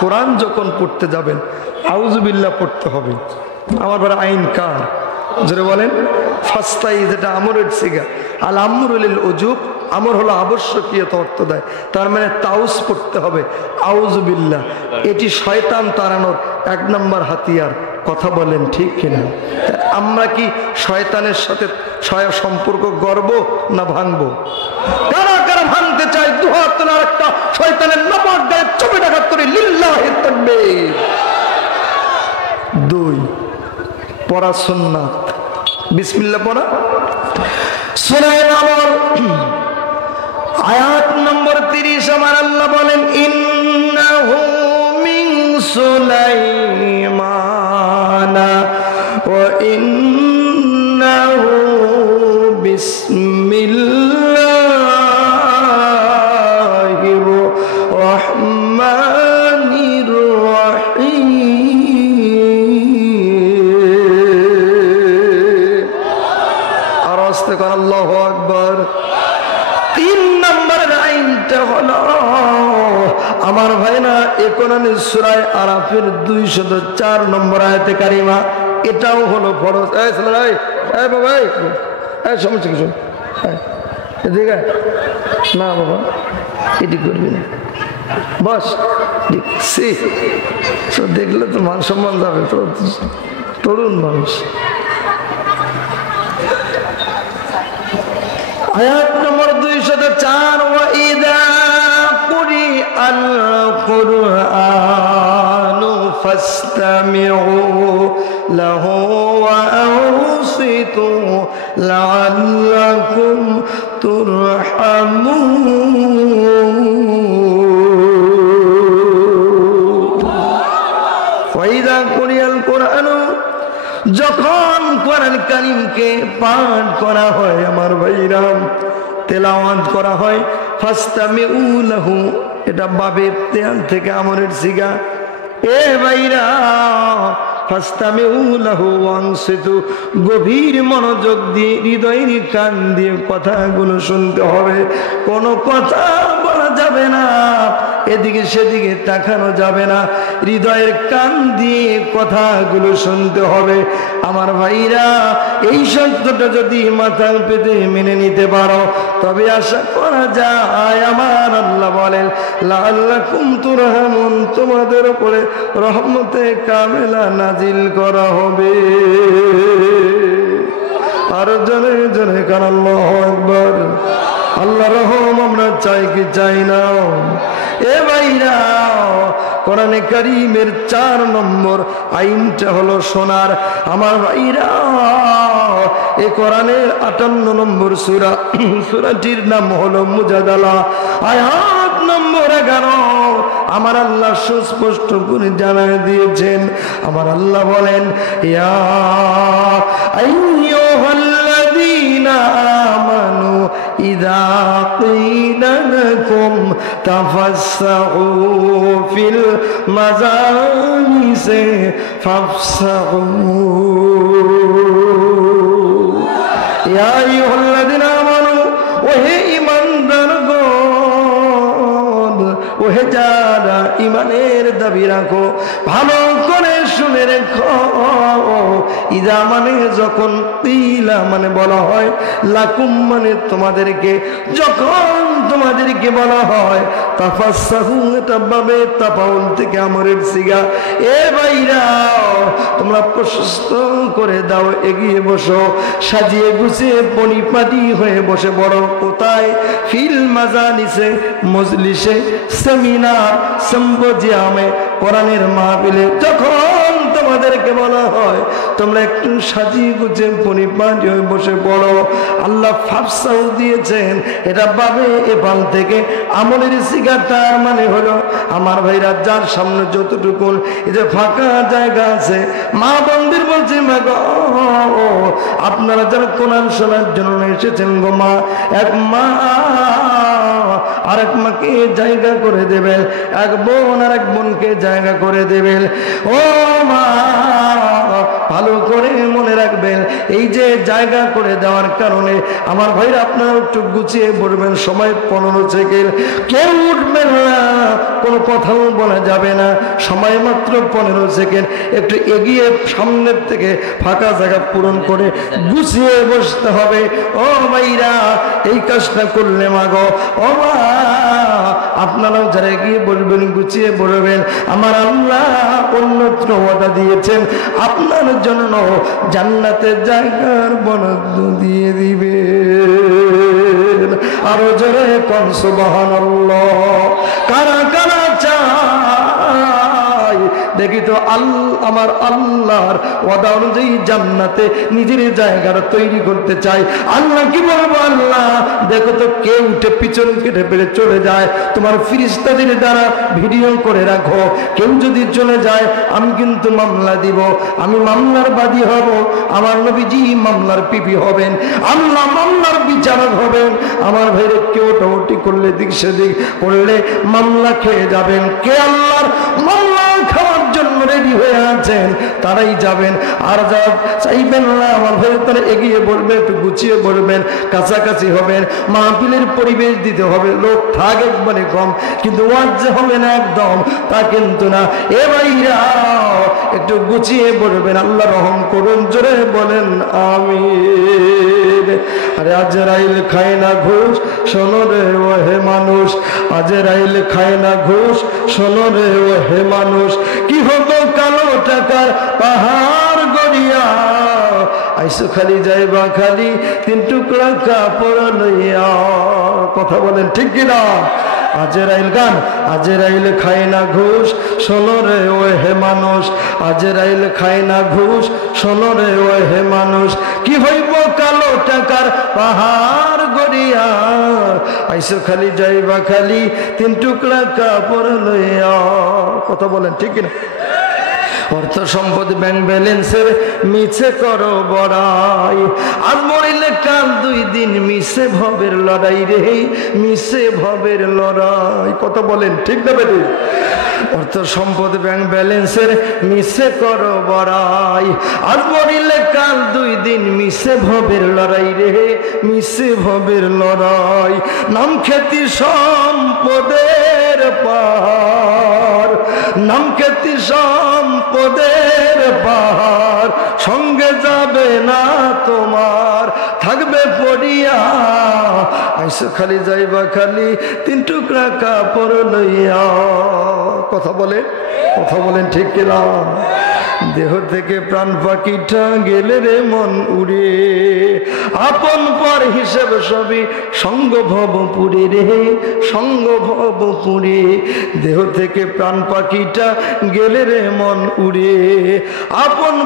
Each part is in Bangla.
কোরআন যখন পড়তে যাবেন আউযুবিল্লাহ পড়তে হবে। আমার বড় আইন কার জোরে বলেন ফাস্তাই, যেটা আমরের সিগা। আল আমরুল উজুব, আমর হলো আবশ্যকীয়তা অর্থ দেয়, তার মানে তাউস পড়তে হবে আউযুবিল্লাহ। এটি শয়তান তাড়ানোর এক নম্বর হাতিয়ার। কথা বলেন ঠিক কিনা? আমরা কি শয়তানের সাথে সম্পর্ক গড়ব না ভাঙবো? কারা কারা ভাঙতে চাই দুহাত তুলে আরেকটা শয়তানের নাপাক গায়ে চপে ডাকাত করে লিল্লাহি তাকবীর। 2 পড়া সুন্নাত। বিসমিল্লাহ পড়া। সূরা নামল আয়াত নম্বর 30 আমার আল্লাহ বলেন ইন্নাহু মিন সুলাইমানা ওয়া ইন্নাহু বিসমিল্লাহির রহমানির রহিম। আর আস্তে করে আল্লাহু আকবার। 3 নম্বরের আইনটা হলো আমার ভাইরা কোরআনের সূরা আরাফের 204 নম্বর আয়াতে কারিমা, এটাও হলো ফরজ। এই ছেলে এই বাবা এই সমস্যা কিছু এদিকে না বাবা, এটি করবি না বস। দেখলে তো মান সম্মান যাবে, তো তরুণ মানুষ। আয়াত নম্বর 204 ওয়া ইযা কুরিআল কুরআনু ফাসতামিউ লাহু ওয়া আনসিতু লাআল্লাকুম তুরহামুন। ওয়া ইযা কুরিআল কুরআনু, যখন কোরআন কারীমকে পাঠ করা হয় আমার ভাইরা, তেলাওয়াত করা হয়, ফাসতামিউ লাহু, এটা বাবের তেয়াল থেকে আমরের সিগা। এ ভাইরা ফাসতামিউ লাহু ওয়ানসিতু, গভীর মনোযোগ দিয়ে হৃদয়ের কান দিয়ে কথাগুলো শুনতে হবে। কোনো কথা বলা যাবে না, এদিকে সেদিকে তাকানো যাবে না, হৃদয়ের কান দিয়ে কথাগুলো শুনতে হবে। আমার ভাইরা এই সত্যটা যদি মাথায় পেতে মেনে নিতে পারো তবে আশা করা যায় আমার আল্লাহ বলেন লাআল্লাকুম তুরহামুন, তোমাদের উপরে রহমতে কামেলা নাজিল করা হবে। আর জনে জনে কান আল্লাহু আকবার। আল্লাহ রহম আমরা চাই কি চাই না? এ ভাইরা কোরআনে কারীমের 4 নম্বর আইনটা হলো শোনার। আমার ভাইরা এই কোরআনের 58 নম্বর সূরা, সূরাটির নাম হলো মুজাদালা। আয়াত নম্বর 11 আমার আল্লাহ সুস্পষ্ট করে জানায় দিয়েছেন। আমার আল্লাহ বলেন ইয়া আইয়ুহাল্লাযীনা আমানু ইযা কিলা লাকুম তাফাসসাহু ফিল মাজালিসি ফাফসাহু। ইয়া আইয়ুহাল্লাযীনা আমানু, ওহে ঈমানদারগণ, ওহে যারা ঈমানের দাবি রাখো, ভালো করে শুনে রেখো। ইদা মানে যখন, ইলা মানে বলা হয়, লাকুম মানে তোমাদেরকে, যখন তোমাদেরকে বলা হয়, তাফাসসাহু এটা বাবে তাফাউল থেকে আমরের সিগা। এ ভাইরা তোমরা প্রশস্ত করে দাও, এগিয়ে বসো, সাজিয়ে গুছিয়ে পরিপাটি হয়ে বসে বড়। কোথায়? ফিল মাজালিসে, মজলিসে, সেমিনার, সিম্পোজিয়ামে, কোরআনের মাহফিলে যখন তোমাদেরকে বলা হয় তোমরা একটু সাজিয়ে গুছিয়ে পরিপাটি হয়ে বসে পড়ো। আল্লাহ ফাফসাউ দিয়েছেন, এটা বাবে এপাল থেকে আমলের সিগা। তার মানে হলো আমার ভাইরা যার সামনে যতটুকু এই যে ফাঁকা জায়গা আছে, মা বন্দির বলছে মা গো, আপনারা যারা কোরআন শোনার জন্য এসেছেন গো মা, এক মা আরেক মাকে জায়গা করে দেবেন, এক বোন আরেক বোনকে জায়গা করে দেবেন। ও মা ভালো করে মনে রাখবেন, এই যে জায়গা করে দেওয়ার কারণে আমার ভাইরা আপনারা একটু গুছিয়ে বলবেন। সময় 15 সেকেন্ড, কেউ উঠবেন না, কোনো কথাও বলা যাবে না, সময় মাত্র 15 সেকেন্ড। একটু এগিয়ে সামনের থেকে ফাঁকা জায়গা পূরণ করে গুছিয়ে বসতে হবে। ও ভাইরা, এই কাজটা করলে মাগো ও মা, আপনারাও যারা এগিয়ে বলবেন, গুছিয়ে বলবেন, আমার আল্লাহ অন্যত্র ওয়াদা দিয়েছেন আপনার জন্য জান্নাতের জায়গার বরাদ্দ দিয়ে দিবে। আরো জোরে কোন সুবহানাল্লাহ। কারা কারা চাই দেখি তো আমার আল্লাহর ওয়াদা অনুযায়ী জান্নাতে নিজের জায়গাটা তৈরি করতে চাই। আল্লাহ কি বলবো, আল্লাহ দেখো তো কেউ উঠে পিছন কেটে পেরে চলে যায়, তোমার ফেরেশতাদের দ্বারা ভিডিও করে রাখো। কেউ যদি চলে যায় আমি কিন্তু মামলা দিব, আমি মামলার বাদী হব, আমার নবীজি মামলার পিপি হবেন, আল্লাহ মামলার বিচারক হবেন। আমার ভাইরে কেউ ওটি করলে দিক সেদিক করলে মামলা খেয়ে যাবেন। কে আল্লাহর মামলা খাওয়ার জন্য রেডি হয়ে আছেন তারাই যাবেন, আর যা চাইবেন না আমার ভাই তারা এগিয়ে বলবেন, একটু গুছিয়ে বলবেন, কাছাকাছি হবেন, মাহফিলের পরিবেশ দিতে হবে, লোক থাক একবারে কম, কিন্তু ওয়াজ যে হবে না একদম তা কিন্তু না। এ ভাইরা একটু গুছিয়ে বলবেন, আল্লাহ রহম করুন, জোরে বলেন আমিন। আরে আজরাইল খায় না ঘুষ, শোনো রে ও হে মানুষ, আজরাইল খায় না ঘুষ, শোনো রে ও হে মানুষ, কি হতো কালো টাকার পাহাড় গড়িয়া, আইসো খালি যাইবা খালি 3 টুকরা কাপড় লইয়া। কথা বলেন ঠিক কিনা? আজরাইল গান, আজরাইল খায় না ঘুষ, শোনো রে ও হে মানুষ, আজরাইল খায় না ঘুষ, শোনো রে ও হে মানুষ, কি হইব কালো টাকার পাহাড় গড়িয়া, আইসো খালি যাইবা খালি 3 টুকরা কাপড় লইয়া। কথা বলেন ঠিক কিনা? অর্থ সম্পদ ব্যাংক ব্যালেন্সের মিছে করো বড়াই, আজ মরিলে কাল 2 দিন, মিছে ভবের লড়াই রে, মিছে ভবের লড়াই। কথা বলেন ঠিক না বেটি? অর্থ সম্পদ ব্যাংক ব্যালেন্সের মিছে করো বড়াই, আজ মরিলে কাল 2 দিন, মিছে ভবের লড়াই রে, মিছে ভবের লড়াই। নাম খ্যাতি সম্পদের পাহাড়, নাম খ্যাতি সম্পদের পাহাড়, সঙ্গে যাবে না তোমার, থাকবে পড়িয়া, আইসো খালি যাইবা খালি 3 টুকরা কাপড় লইয়া। কথা বলে, কথা বলেন ঠিক কিনা? দেহ থেকে প্রাণ পাখিটা গেলে রে মন উড়ে, আপন পর হিসেব সবই সঙ্গ ভবপুরে রে, সঙ্গ ভবপুরে। দেহ থেকে প্রাণ পাখিটা গেলে রে মন উড়ে, আপন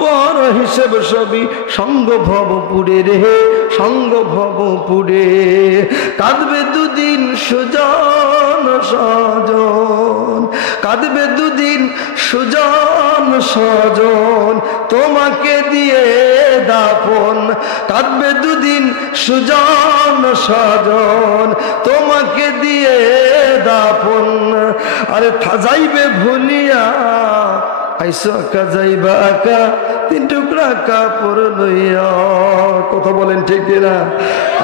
পর হিসেব সবই সঙ্গ ভবপুরে রে, সঙ্গ ভবপুরে। কাঁদবে 2 দিন সুজন সজন, কাঁদবে 2 দিন সুজন সজন, তোমাকে দিয়ে দাফন, কাঁদবে 2 দিন সুজন সজন, তোমাকে দিয়ে দাফন। আরে যাইবে ভুলিয়া, আইসো আঁকা যাইবা আঁকা 3 টুকরা কাপড় লইয়া। কথা বলেন ঠিক কিনা?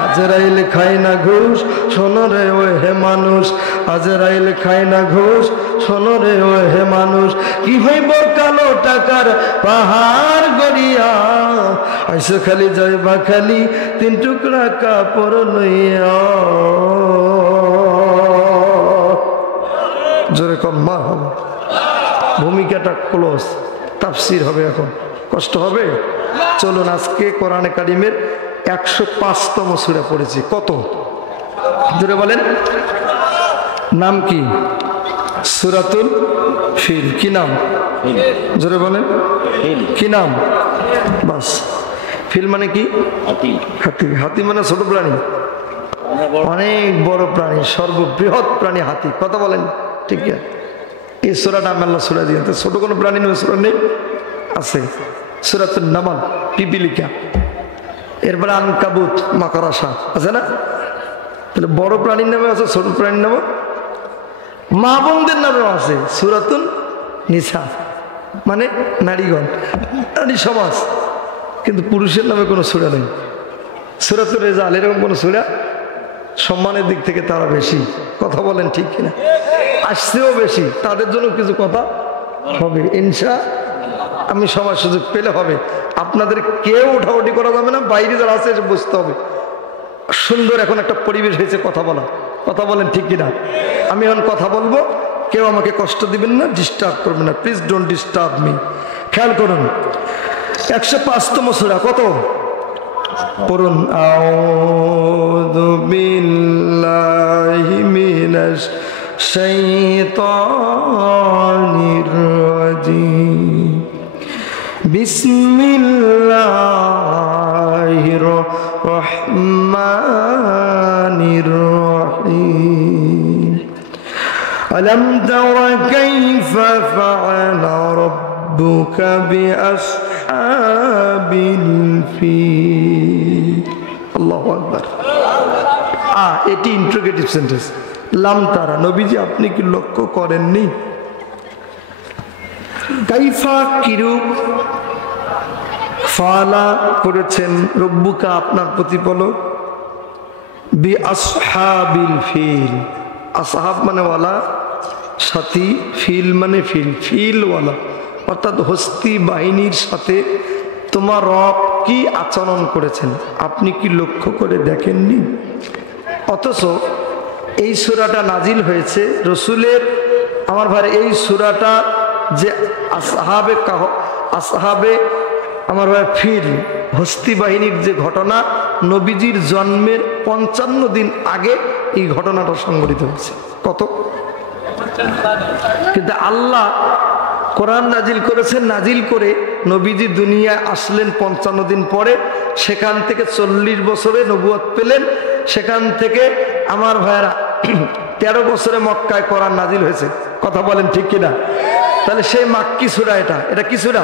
আজরাইল খায় না ঘুষ, শোনো রে ও হে মানুষ, আজরাইল খায় না ঘুষ, শোনো রে ও হে মানুষ, কি হইব কালো টাকার পাহাড় গড়িয়া, আইসো খালি যাইবা খালি 3 টুকরা কাপড় লইয়া। জোরে কম মা হবে। ভূমিকাটা ক্লোজ, তাফসির হবে এখন, কষ্ট হবে। চলুন আজকে কোরআনে কারিমের 105তম সূরা পড়েছি। কত জোরে বলেন? নাম কি? সূরাতুল ফিল। কি নাম? জোরে বলেন কি নাম? বাস। ফিল মানে কি? হাতি। হাতি, হাতি মানে ছোট প্রাণী, অনেক বড় প্রাণী, সর্ববৃহৎ প্রাণী হাতি। কথা বলেন ঠিক আছে? এই সূরাটা আল্লাহ সূরা দিয়ে, ছোট কোনো প্রাণী নেই সূরা নেই, আছে সূরাতুন নামাল, পিপিলিকা। এরপরে আনকাবুত, মাকড়সা আছে না? তাহলে বড় প্রাণীর নামে আছে, ছোট প্রাণীর নামে, মা বোনদের নামেও আছে। সূরাতুন নিসা, মানে নারীগণ, নারী সমাজ, কিন্তু পুরুষের নামে কোনো সূরা নেই। সূরাতুর রিজাল এরকম কোনো সূরা, সম্মানের দিক থেকে তারা বেশি। কথা বলেন ঠিক কিনা? আসছেও বেশি, তাদের জন্য কিছু কথা হবে ইনশাআল্লাহ। আমি সময় সুযোগ পেলে হবে। আপনাদের কেউ ওঠাউঠি করা যাবে না, বাইরে যারা আছে এসে বসতে হবে। সুন্দর এখন একটা পরিবেশ হয়েছে কথা বলা। কথা বলেন ঠিক কিনা? আমি এখন কথা বলবো, কেউ আমাকে কষ্ট দিবেন না, ডিস্টার্ব করবেন না, প্লিজ ডোন্ট ডিস্টার্ব মি। খেয়াল করুন 105তম সূরা, কত পড়ুন? আউযু বিল্লাহি মিনাশ শাইতানির রাজিম, বিসমিল্লাহির রহমানির রহিম। আলম তারা কাইফা ফাআলা রাব্বুকা বিআসহাবিল ফিল। আল্লাহু আকবার। এটি ইন্টারোগেটিভ সেন্টেন্স। লাম তারা, নবীজি আপনি কি লক্ষ্য করেননি? কাইফা কিরূপ, ফালা করেছেন, রব্বুকা আপনার প্রতিপালক, বি আসহাবিল ফিল, আসহাব মানে ওয়ালা, সাথী, ফিল মানে ফিল, ফিলওয়ালা অর্থাৎ হস্তি বাহিনীর সাথে তোমার রব কি আচরণ করেছেন আপনি কি লক্ষ্য করে দেখেননি? অথচ এই সূরাটা নাজিল হয়েছে রসুলের, আমার ভাই এই সূরাটা যে আসহাবে আমার ভাই ফিল, হস্তি বাহিনীর যে ঘটনা, নবীজির জন্মের 55 দিন আগে এই ঘটনাটা সংঘটিত হয়েছে। কত? কিন্তু আল্লাহ কোরআন নাজিল করেছেন, নাজিল করে নবীজি দুনিয়ায় আসলেন 55 দিন পরে। সেখান থেকে 40 বছরে নবুয়ত পেলেন। সেখান থেকে আমার ভাইয়েরা 13 বছরে মক্কায় কোরআন নাজিল হয়েছে। কথা বলেন ঠিক কিনা? তাহলে সেই মাক্কি সূরা, এটা কি সূরা?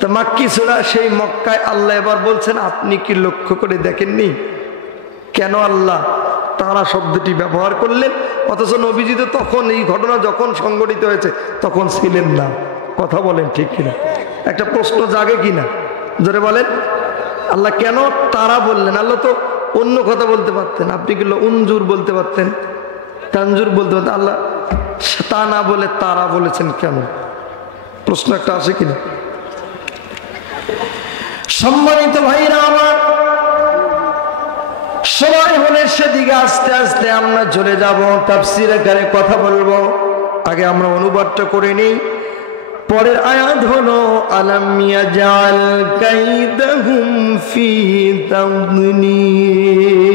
তো মাক্কি সূরা, সেই মক্কায় আল্লাহ এবার বলছেন আপনি কি লক্ষ্য করে দেখেননি? কেন আল্লাহ তারা শব্দটি ব্যবহার করলেন? অথচ নবীজি তো তখন, এই ঘটনা যখন সংঘটিত হয়েছে তখন ছিলেন না। কথা বলেন ঠিক কিনা? একটা প্রশ্ন জাগে কিনা? জোরে বলেন। আল্লাহ কেন তারা বললেন? আল্লাহ তো অন্য কথা বলতে পারতেন, আপনি কি উনজুর বলতে পারতেন, তানজুর বলতে পারতেন। আল্লাহ তা না বলে তারা বলেছেন কেন? প্রশ্ন একটা আসে কিনা? সম্মানিত ভাইরা আমার, সময় হলে সেদিকে আস্তে আস্তে আমরা চলে যাব, তাফসীর আকারে কথা বলবো। আগে আমরা অনুবাদটা করে নেই। পরের আয়াত হলো আলাম ইয়াজাল কাইদাহুম ফি তাদলীল,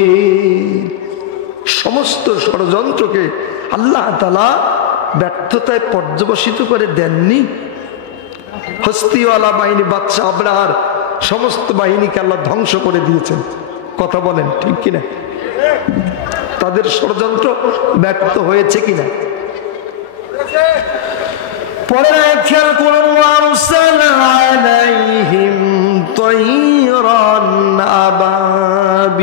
সমস্ত ষড়যন্ত্রকে আল্লাহ তাআলা ব্যর্থতায় পর্যবসিত করে দেননি? হস্তিওয়ালা বাহিনী, বাদশা আবরাহার সমস্ত বাহিনীকে আল্লাহ ধ্বংস করে দিয়েছেন। কথা বলেন ঠিক কিনা? তাদের ষড়যন্ত্র ব্যর্থ হয়েছে কিনা? পরে খেয়াল করুন, ওয়ারসালা আলাইহিম তায়রান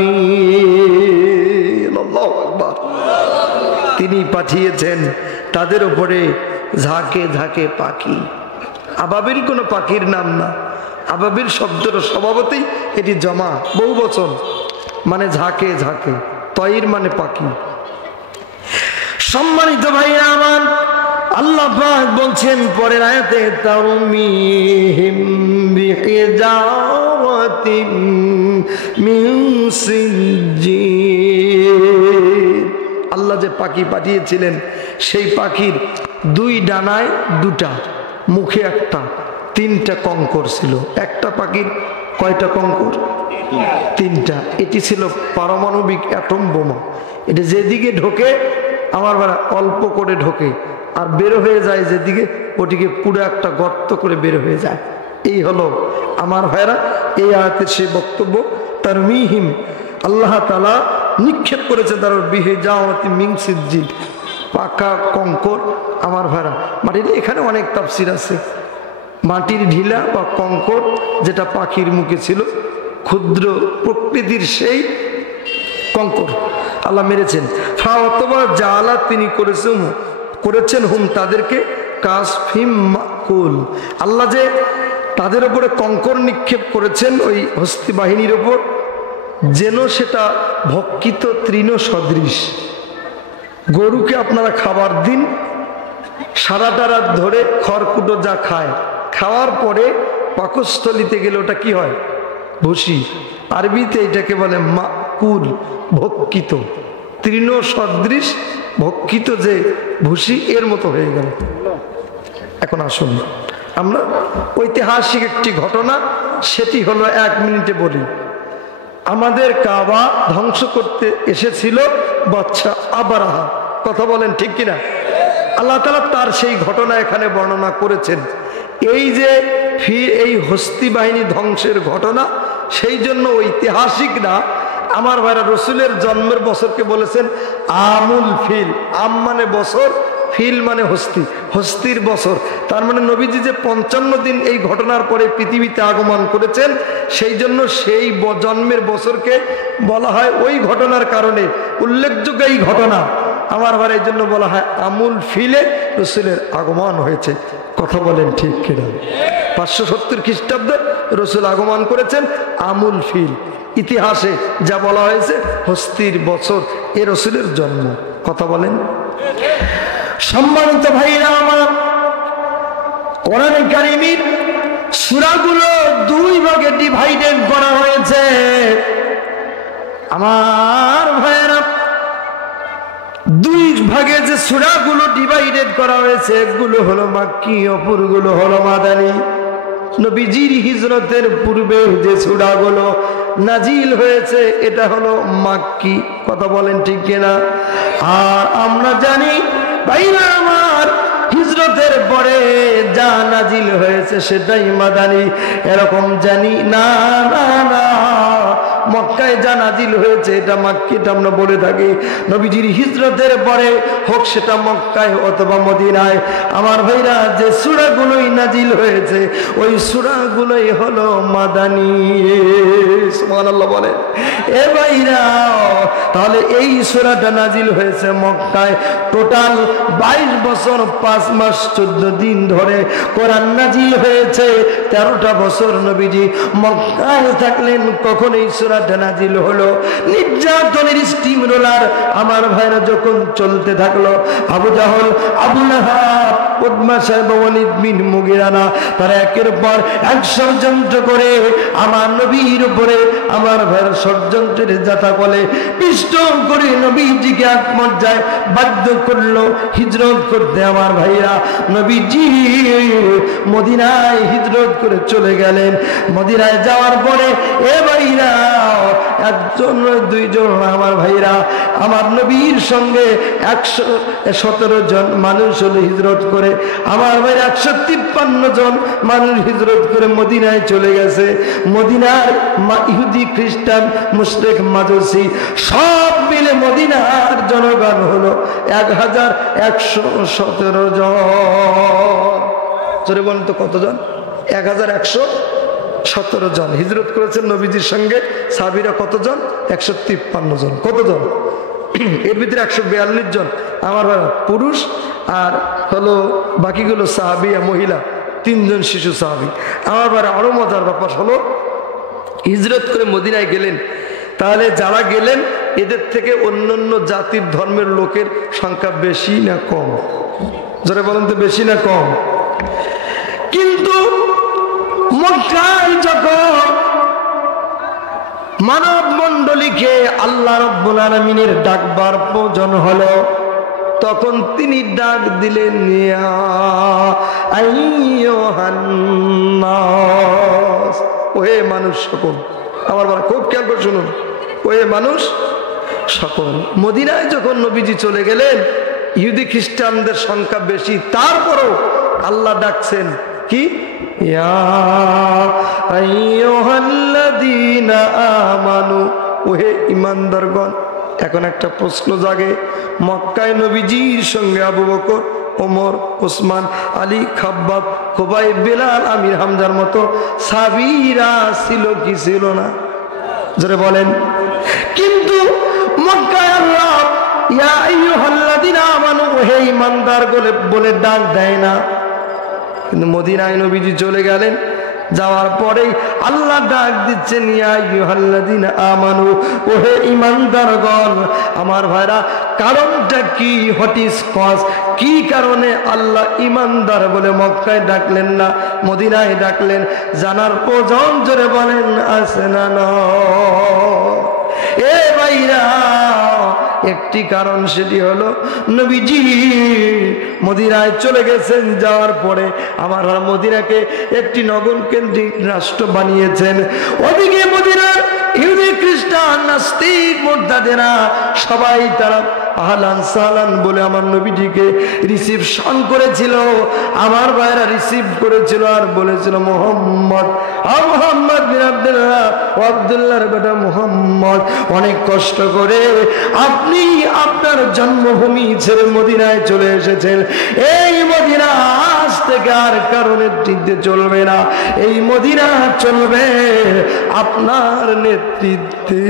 আবাবিল। আল্লাহু আকবার। তিনি পাঠিয়েছেন তাদের উপরে ঝাঁকে ঝাঁকে পাখি। আবাবিল কোনো পাখির নাম না। আবাবিল শব্দটা স্বভাবতেই এটি জমা, বহু বচন, মানে ঝাঁকে ঝাঁকে। তয়র মানে পাখি। সম্মানিত ভাই আমার, আল্লাহ পাক বলছেন পরের আয়াতে, তারমিহিম বিহিজারাতিন মিন সিজ্জিল। আল্লাহ যে পাখি পাঠিয়েছিলেন সেই পাখির 2 ডানায় 2টা, মুখে একটা, 3টা কঙ্কর ছিল। একটা পাখির কয়টা কঙ্কর? 3টা। এটি ছিল পারমাণবিক অ্যাটম বোমা। এটা যেদিকে ঢোকে আমার অল্প করে ঢোকে, আর বের হয়ে যায় যেদিকে, ওটিকে পুরো একটা গর্ত করে বের হয়ে যায়। এই হলো আমার ভাইরা এই আয়াতের সেই বক্তব্য। তারমিহিম, আল্লাহ তাআলা নিক্ষেপ করেছে তার বিহিজারাতিন মিন সিজ্জিল, পাকা কঙ্কর। আমার ভাইরা মাটির, এখানে অনেক তাফসীর আছে। মাটির ঢিলা বা কঙ্কর, যেটা পাখির মুখে ছিল, ক্ষুদ্র প্রকৃতির সেই কঙ্কর আল্লাহ মেরেছেন। অথবা জালা তিনি করেছেন হুম তাদেরকে, কাসফিম মাকুল। আল্লাহ যে তাদের উপরে কঙ্কর নিক্ষেপ করেছেন ওই হস্তি বাহিনীর ওপর, যেন সেটা ভক্ষিত তৃণ সদৃশ। গরুকে আপনারা খাবার দিন, সারাটা রাত ধরে খড়কুটো যা খায়, খাওয়ার পরে পাকস্থলিতে গেলে ওটা কি হয়? ভুসি। আরবিতে এটাকে বলে মাকুল, ভক্ষিত। তৃণ সদৃশ ভক্ষিত যে ভুসি, এর মতো হয়ে গেল। এখন আসুন আমরা ঐতিহাসিক একটি ঘটনা, সেটি হলো 1 মিনিটে বলি। আমাদের কাবা ধ্বংস করতে এসেছিল বাদশা আবরাহা। কথা বলেন ঠিক কিনা? আল্লাহ তাআলা তার সেই ঘটনা এখানে বর্ণনা করেছেন। এই যে এই হস্তি বাহিনী ধ্বংসের ঘটনা, সেই জন্য ঐতিহাসিকরা আমার ভাইরা রসুলের জন্মের বছরকে বলেছেন আমুল ফিল। আম মানে বছর, ফিল মানে হস্তি, হস্তির বছর। তার মানে নবীজি যে 55 দিন এই ঘটনার পরে পৃথিবীতে আগমন করেছেন, সেই জন্য সেই জন্মের বছরকে বলা হয় ওই ঘটনার কারণে উল্লেখযোগ্য এই ঘটনা। আমার ভাই এই জন্য বলা হয় আমুল ফিলে রসুলের আগমন হয়েছে। কথা বলেন ঠিক কিনা? 570 খ্রিস্টাব্দে রসুল আগমন করেছেন আমুল ফিল। ইতিহাসে যা বলা হয়েছে হস্তির বছর এ রসুলের জন্ম। কথা বলেন। সম্মানিত ভাইরা আমার, কোরআনে কারিমের সূরাগুলো 2 ভাগে ডিভাইডেড করা হয়েছে। আমার ভাইরা, 2 ভাগে যে সূরাগুলো ডিভাইডেড করা হয়েছে, এগুলো হলো মাক্কি, অপরগুলো হলো মাদানী। নবীজির হিজরতের পূর্বে যে সূরাগুলো নাজিল হয়েছে এটা হলো মাক্কি। কথা বলেন ঠিক কিনা? আর আমরা জানি ভাইরা আমার, হিজরতের পরে যা নাজিল হয়েছে সেটাই মাদানী। এরকম জানি না, না না, মক্কায় যা নাজিল হয়েছে এটা মাক্কি, এটা আমরা বলে থাকি। নবীজির হিজরতের পরে হোক সেটা মক্কায় অথবা মদিনায়, আমার ভাইরা যে সূরাগুলোই নাজিল হয়েছে ওই সূরাগুলোই হলো মাদানী। সুবহানাল্লাহ বলেন। এ ভাইরা, তাহলে এই সূরাটা নাজিল হয়েছে মক্কায়। টোটাল 22 বছর 5 মাস 14 দিন ধরে কোরআন নাজিল হয়েছে। 13টা বছর নবীজি মক্কায় থাকলেন। কখন এই সূরাটা নাজিল হলো? নির্যাতনের স্টিম রোলার আমার ভাইরা যখন চলতে থাকলো, আবু জাহল, আবু লাহাব, উতবা সাহেব, ওয়ালিদ বিন মুগিরা, তারা একের পর এক ষড়যন্ত্র করে আমার নবীর উপরে আমার ভাইরা ষড়যন্ত্রের যাতা বলে পিষ্ট করে নবীজিকে এক পর্যায়ে বাধ্য করলো হিজরত করতে। আমার ভাইরা, নবীজি মদিনায় হিজরত করে চলে গেলেন। মদিনায় যাওয়ার পরে এ ভাইরা, 1 জন 2 জন আমার ভাইরা, আমার নবীর সঙ্গে 117 জন মানুষ হলো হিজরত করে। আমার ভাইরা 153 জন মানুষ হিজরত করে মদিনায় চলে গেছে। মদিনার ইহুদি, খ্রিস্টান, মুশরিক, মাজুসি সব মিলে মদিনার জনগণ হলো 1117 জন। জোরে বলেন তো কতজন? 1117 জন হিজরত করেছেন নবীজির সঙ্গে। সাহাবীরা কতজন? 153 জন। কতজন? এর ভিতরে 142 জন আমার পুরুষ, আর হলো বাকিগুলো সাহাবিয়া মহিলা, 3 জন শিশু সাহাবী। আমার আরো মজার ব্যাপার হলো, হিজরত করে মদিনায় গেলেন, তাহলে যারা গেলেন এদের থেকে অন্যান্য জাতির ধর্মের লোকের সংখ্যা বেশি না কম? যারা বলেন তো বেশি না কম? কিন্তু মক্কায় যখন মানব মণ্ডলীকে আল্লাহ রাব্বুল আলামিনের ডাকবার প্রয়োজন হলো, তখন তিনি ডাক দিলেন, ইয়া আইয়ুহান নাস, ওহে মানুষ সকল। আমার খুব খেয়াল করে শুনুন, ওহে মানুষ সকল। মদিনায় যখন নবীজি চলে গেলেন, ইহুদি খ্রিস্টানদের সংখ্যা বেশি, তারপরও আল্লাহ ডাকছেন কি? ইয়া আইয়ুহাল্লাযীনা আমানু, ওহে ঈমানদারগণ। এখন একটা প্রশ্ন জাগে, মক্কায় নবীজির সঙ্গে আবু বকর, ওমর, ওসমান, আলী, খাব্বাব, খুবাইব, বেলাল, আমির হামজার মতো সাহাবীরা ছিল কি ছিল না? যারা বলেন। কিন্তু মক্কায় আল্লাহ ইয়া আইয়ুহাল্লাযীনা আমানু, হে ঈমানদার বলে ডাক দেয় না। কিন্তু মদিনায় নবীজি চলে গেলেন, যাওয়ার পরেই আল্লাহ ডাক দিচ্ছেন, ইয়া আইয়ুহাল্লাযীনা আমানু, ও হে ঈমানদারগণ। আমার ভাইরা, কারণটা কি? What is cause? কি কারণে আল্লাহ ঈমানদার বলে মক্কায় ডাকলেন না, মদিনায় ডাকলেন? জানার প্রয়োজন, জোরে বলেন আছে না? এ ভাইরা, একটি কারণ, সেটি হলো নবীজি মদিনায় চলে গেছেন। যাওয়ার পরে আমার মদিনাকে একটি নগর কেন্দ্রিক রাষ্ট্র বানিয়েছেন। ওদিকে মদিনার ইহুদি, খ্রিস্টান, নাস্তিক, মুরতাদেরা সবাই তারা আহলান সাহলান বলে আমার নবীজিকে রিসিপশন করেছিল। আমার ভাইরা রিসিভ করেছিল আর বলেছিল, মোহাম্মদ, মোহাম্মদ বিন আব্দুল্লাহ, ও আব্দুল্লাহর বেটা মোহাম্মদ, অনেক কষ্ট করে আপনি আপনার জন্মভূমি ছেড়ে মদিনায় চলে এসেছেন। এই মদিনা আজ থেকে আর কারণে টিকতে চলবে না, এই মদিনা চলবে আপনার নেতৃত্বে।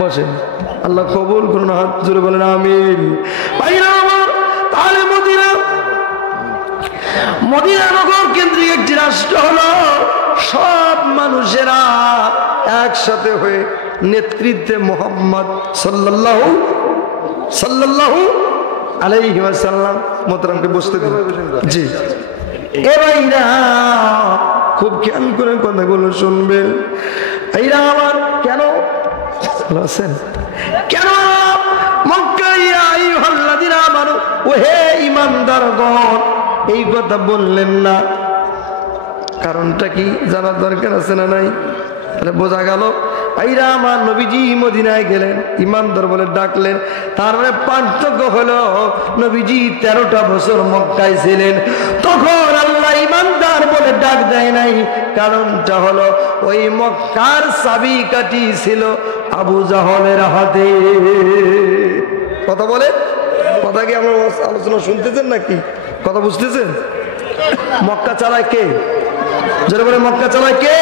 বসেন, আল্লাহ কবুল করুন, হাত জোরে বলেন আমিন। তাহলে মদিনা নগর কেন্দ্রিক একটি রাষ্ট্র হলো, সব মানুষেরা একসাথে হয়ে নেতৃত্বে মুহাম্মদ সাল্লাল্লাহু আলাইহি ওয়াসাল্লাম। মোহতারামকে বসতে দিন। জি, এ ভাইরা খুব খেয়াল করে কথাগুলো শুনবেন। এইরা আমার কেন আছেন, কেন মক্কায় ইয়া আইয়ুহাল্লাযীনা আমানু, ও হে ঈমানদারগণ এই কথা বললেন না? কারণটা কি জানার দরকার আছে না নাই? তাহলে বোঝা গেল ভাইরা আমার, নবীজি মদিনায় গেলেন, ঈমানদার বলে ডাকলেন। তার মানে পার্থক্য হলো, নবীজি 13টা বছর মক্কায় ছিলেন, তখন আল্লাহ ঈমানদার বলে ডাক দেয় নাই। কারণটা হলো, ওই মক্কার চাবিকাঠি ছিল আবু জাহলের হাতে। কথা বলে, কথা কি আমরা আলোচনা শুনতেছেন নাকি? কথা বুঝতেছেন? মক্কা চালায় কে? যারা বলে মক্কা চালায় কে?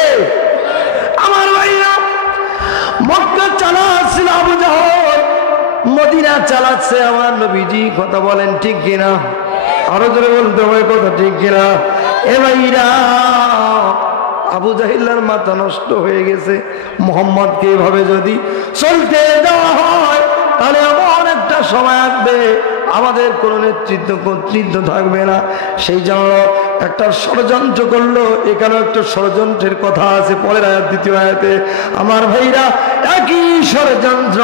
আমার ভাইরা, মক্কা চালাচ্ছিল আবু জাহল, মদিনা চালাচ্ছে আমার নবীজি। কথা বলেন ঠিক কিনা? আরো জোরে বলতে হবে কথা, ঠিক কিনা? এ ভাইরা, আবু জাহিল্লার মাথা নষ্ট হয়ে গেছে। মোহাম্মদকে এভাবে যদি চলতে দেওয়া হয়, তাহলে এমন একটা সময় আসবে আমাদের কোন নেতৃত্ব কর্তৃত্ব থাকবে না। সেই জন্য একটা ষড়যন্ত্র করলো। এখানে একটা ষড়যন্ত্রের কথা আছে পরের আয়াত, দ্বিতীয় আয়াতে। আমার ভাইরা, একই ষড়যন্ত্র।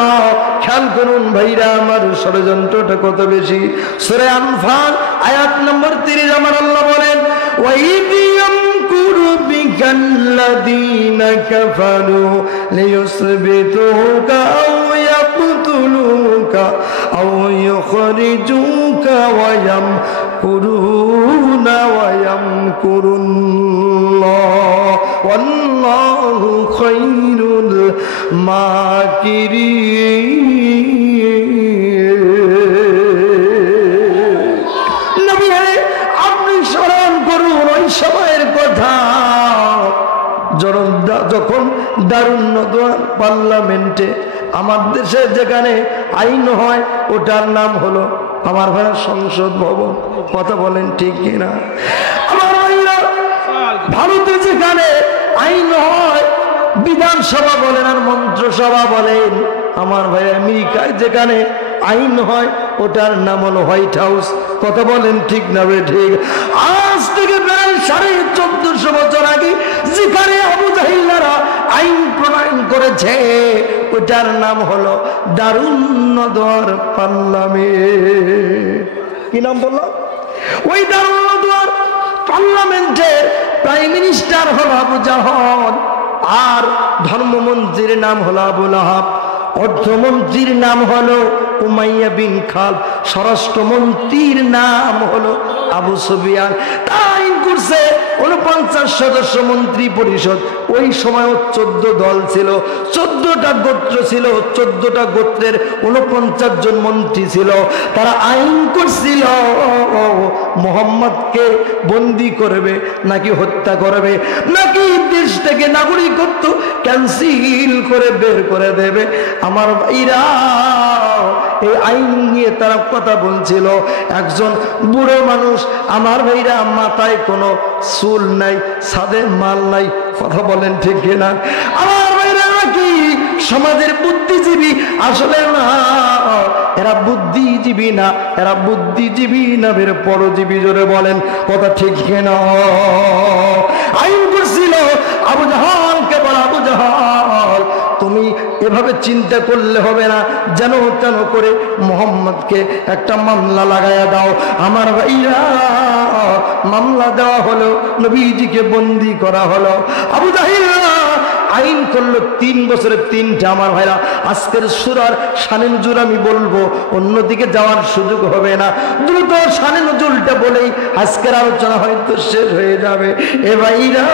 খেয়াল করুন ভাইরা, আমার ষড়যন্ত্রটা কত বেশি। সূরা আনফাল আয়াত নম্বর 30 আমার আল্লাহ বলেন, ওয়াইদিয়ামকুরু বিকাল্লাযীনা কাফারু লিয়ুসবিতুকা আও ইয়াকতুলুকা আও ইউখরিজুকা ওয়া ইয়ামকুরুনা ওয়া ইয়ামকুরুল্লাহ ওয়াল্লাহু খায়রুল মাকিরিন। নবী, আপনি স্মরণ করুন ওই সময়ের কথা, যখন দারুন নদওয়া পার্লামেন্টে আমার দেশে যেখানে আইন হয়, ওটার নাম হলো আমার ভাইয়া সংসদ ভবন। কথা বলেন ঠিক কিনা? আমার ভাইরা, ভারতে যেখানে আইন হয় বিধানসভা বলেন আর মন্ত্রিসভা বলেন। আমার ভাই আমেরিকায় যেখানে আইন হয় ওটার নাম হলো হোয়াইট হাউস। কথা বলেন ঠিক না বে ঠিক? আজ থেকে প্রায় 1450 বছর আগে যেখানে আবু জাহিল্লারা আইন প্রণয়ন করেছে, ওটার নাম হলো দারুন নদওয়ার পার্লামেন্ট। কি নাম বললো? ওই দারুন নদওয়ার পার্লামেন্টে প্রাইম মিনিস্টার হলো আবু জাহল, আর ধর্মমন্ত্রীর নাম হলো আবু লাহাব, অর্থমন্ত্রীর নাম হলো উমাইয়া বিন খালদ, স্বরাষ্ট্রমন্ত্রীর নাম হলো আবু সুফিয়ান। তাই করছে 49 সদস্য মন্ত্রী পরিষদ, ওই সময় 14 দল ছিল, 14টা গোত্র ছিল, 14টা গোত্রের 49 জন মন্ত্রী ছিল। তারা আইন করছিল মোহাম্মদকে বন্দী করবে নাকি হত্যা করবে, নাকি দেশ থেকে নাগরিকত্ব ক্যান্সেল করে বের করে দেবে। আমার ভাইরা এই আইন নিয়ে তারা কথা বলছিল। একজন বুড়ো মানুষ, আমার ভাইরা মাথায় কোনো চুল নাই, ছাদে মাল নাই, কথা বলেন ঠিক কিনা? আমার ভাইরা নাকি সমাজের বুদ্ধিজীবী, আসলে না, এরা বুদ্ধিজীবী না, এরা বুদ্ধিজীবী না, বের পরজীবী, জোরে বলেন কথা ঠিক কিনা? আইন করছিল আবু জাহালকে, বলা আবু জাহাল তুমি এভাবে চিন্তা করলে হবে না, যেন তেন করে মোহাম্মদকে একটা মামলা লাগাইয়া দাও। আমার ভাইরা মামলা দেওয়া হলো, নবীজিকে বন্দী করা হলো। আবু জাহিল আইন করলো 3 বছরের 3টা। আমার ভাইরা আজকের সূরার শানে নুজুল আমি বলবো, অন্যদিকে যাওয়ার সুযোগ হবে না, দ্রুত শানে নুজুলটা বলেই আজকের আলোচনা হয়তো শেষ হয়ে যাবে। এ ভাইরা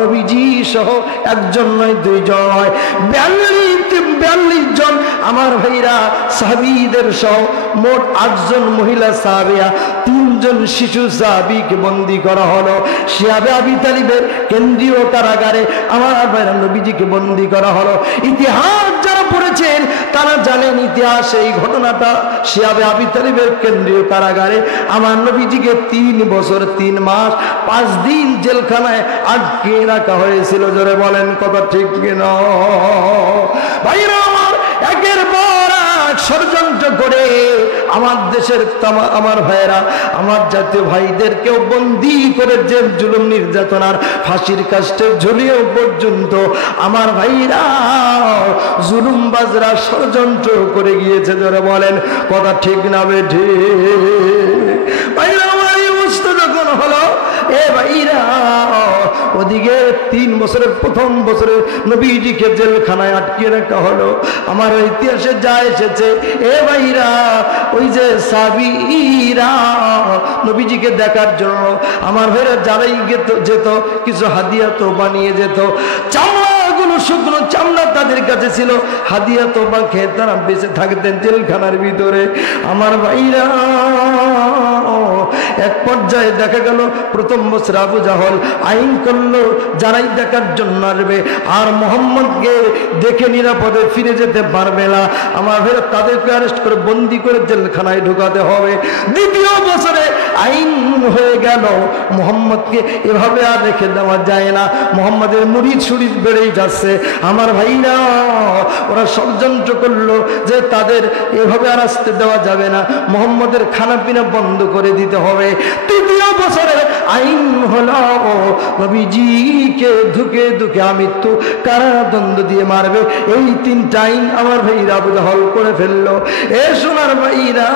নবীজি সহ একজন নয়, 2 জন নয়, 42 জন আমার ভাইরা সাহাবীদের সহ মোট 8 জন মহিলা সাহাবিয়া, 3 জন শিশু সাহাবীকে বন্দী করা হলো শিয়াবে আবি তালিবের কেন্দ্রীয় কারাগারে। আমার ভাইরা নবীজিকে বন্দী করা হলো। ইতিহাস যারা পড়েছেন তারা জানেন, ইতিহাস এই ঘটনাটা শিয়াবে আবি তালিবের কেন্দ্রীয় কারাগারে আমার নবীজিকে 3 বছর 3 মাস 5 দিন জেলখানায় আটকে রাখা হয়েছিল। জোরে বলেন কথা ঠিক কিনা? ভাইরা আমার একের পর এক ষড়যন্ত্র করে আমার দেশের আমার ভাইয়েরা, আমার জাতীয় ভাইদেরকেও বন্দী করে জেল জুলুম নির্যাতনার ফাঁসির কাস্টে ঝুলিয়েও পর্যন্ত আমার ভাইরা জুলুমবাজরা ষড়যন্ত্র করে গিয়েছে। জোরে বলেন কথা ঠিক না বেঠি? ভাইরা আমার এই অবস্থা যখন হলো, এ ভাইরা ওদিকে 3 বছরের প্রথম বছরে নবীজিকে জেলখানায় আটকে রাখা হলো। আমার ইতিহাসে যা এসেছে, এ ভাইরা ওই যে সাহাবীরা নবীজিকে দেখার জন্য আমার ভাইরা যারাই যেত কিছু হাদিয়া তো বানিয়ে যেত, চামড়াগুলো শুকনো চামড়া তাদের কাছে ছিল, হাদিয়া তো বা খেয়ে তারা বেঁচে থাকতেন জেলখানার ভিতরে। আমার ভাইরা এক পর্যায়ে দেখা গেল প্রথম বছর আবু জাহল আইন করলো যারাই দেখার জন্য আসবে আর মোহাম্মদকে দেখে নিরাপদে ফিরে যেতে পারবে না, আমার ভাইরা তাদেরকে অ্যারেস্ট করে বন্দি করে জেলখানায় ঢুকাতে হবে। দ্বিতীয় বছরে আইন হয়ে গেল মোহাম্মদকে এভাবে আর রেখে দেওয়া যায় না, মোহাম্মদের মুরিদ সুরিদ বেড়েই যাচ্ছে। আমার ভাইরা ওরা ষড়যন্ত্র করলো যে তাদের এভাবে আর আসতে দেওয়া যাবে না, মোহাম্মদের খানা পিনা বন্ধ করে দিতে হবে। তৃতীয় বছরে আইন হলো নবীজিকে ধুকে ধুকে আমৃত্যু কারাদণ্ড দিয়ে মারবে। এই 3টা আইন আমার ভাইরা আবু জাহল করে ফেললো। এ সোনার ভাইরা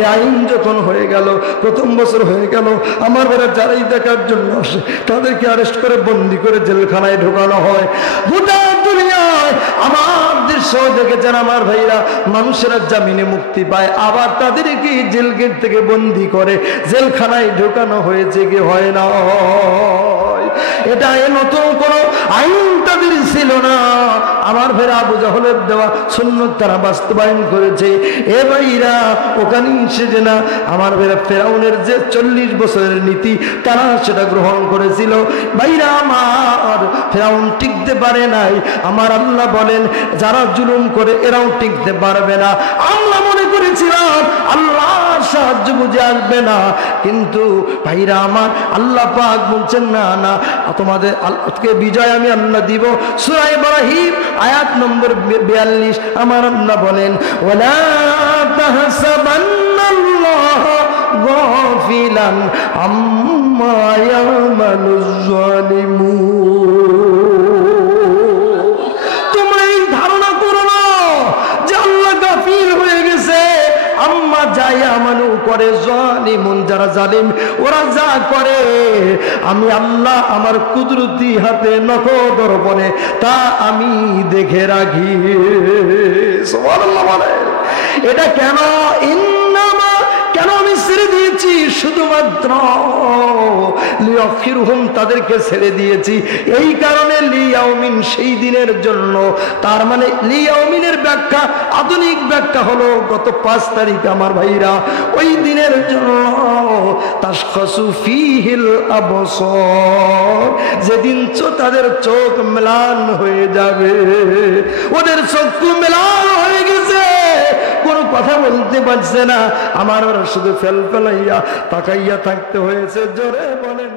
এই আইন যখন হয়ে গেল, প্রথম বছর হয়ে গেল, আমার ভাইরা যারাই দেখার জন্য আসে তাদেরকে অ্যারেস্ট করে বন্দি করে জেলখানায় ঢোকানো হয়। গোটা দুনিয়ায় আমার দৃশ্য দেখেছেন আমার ভাইরা, মানুষেরা জামিনে মুক্তি পায়, আবার তাদেরকে জেল গেট থেকে বন্দি করে জেলখানায় ঢোকানো হয়েছে কি হয় না? এটা নতুন কোনো আইন তাদের ছিল না। আমার ভাইরা আবু জাহলের দেওয়া সুন্নাত তারা বাস্তবায়ন করেছে। এ ভাইরা ওখানে সেজে না, আমার ভাইরা ফেরাউনের যে 40 বছরের নীতি তারা সেটা গ্রহণ করেছিল। ভাইরা আমার ফেরাউন টিকতে পারে নাই। আমার আল্লাহ বলেন যারা জুলুম করে এরাও টিকতে পারবে না। আমরা মনে করেছিলাম আল্লাহ সাহায্য বুঝে আসবে না, কিন্তু ভাইরা আমার আল্লাহ পাক বলছেন না না, তোমাদের আজকে বিজয় আমি আল্লাহ দিব। সূরা ইব্রাহিম আয়াত নম্বর 42 আমার আল্লাহ বলেন ওয়ালা তাহসাবান্নাল্লাহ গাফিলান আম্মা ইয়ামালুজ জালিমুন। তোমরা এই ধারণা করো না যে আল্লাহ গাফিল হয়ে গেছে। আম্মা যায়া মানু করে জালিমুন, যারা জালিম ওরা যা করে আমি আল্লাহ আমার কুদরতি হাতে নখদর্পণে তা আমি দেখে রাখি। সুবহানাল্লাহ বলে এটা কেন? ইন্নামা কেন আমি ছেড়ে দিয়েছি? শুধুমাত্র লিয়াখিরহুম, তাদেরকে ছেড়ে দিয়েছি এই কারণে, লিয়াউমিন, সেই দিনের জন্য। তার মানে লিয়াউমিনের ব্যাখ্যা, আধুনিক ব্যাখ্যা হলো গত 5 তারিখ আমার ভাইরা, ওই দিনের জন্য তাশখাসু ফীহিল আবসার, যেদিন তাদের চোখ ম্লান হয়ে যাবে। ওদের চক্ষু ম্লান হয়ে গেছে, কোনো কথা বলতে পারছে না, আমার ওরা শুধু ফেল ফেলাইয়া তাকাইয়া থাকতে হয়েছে। জোরে বলেন।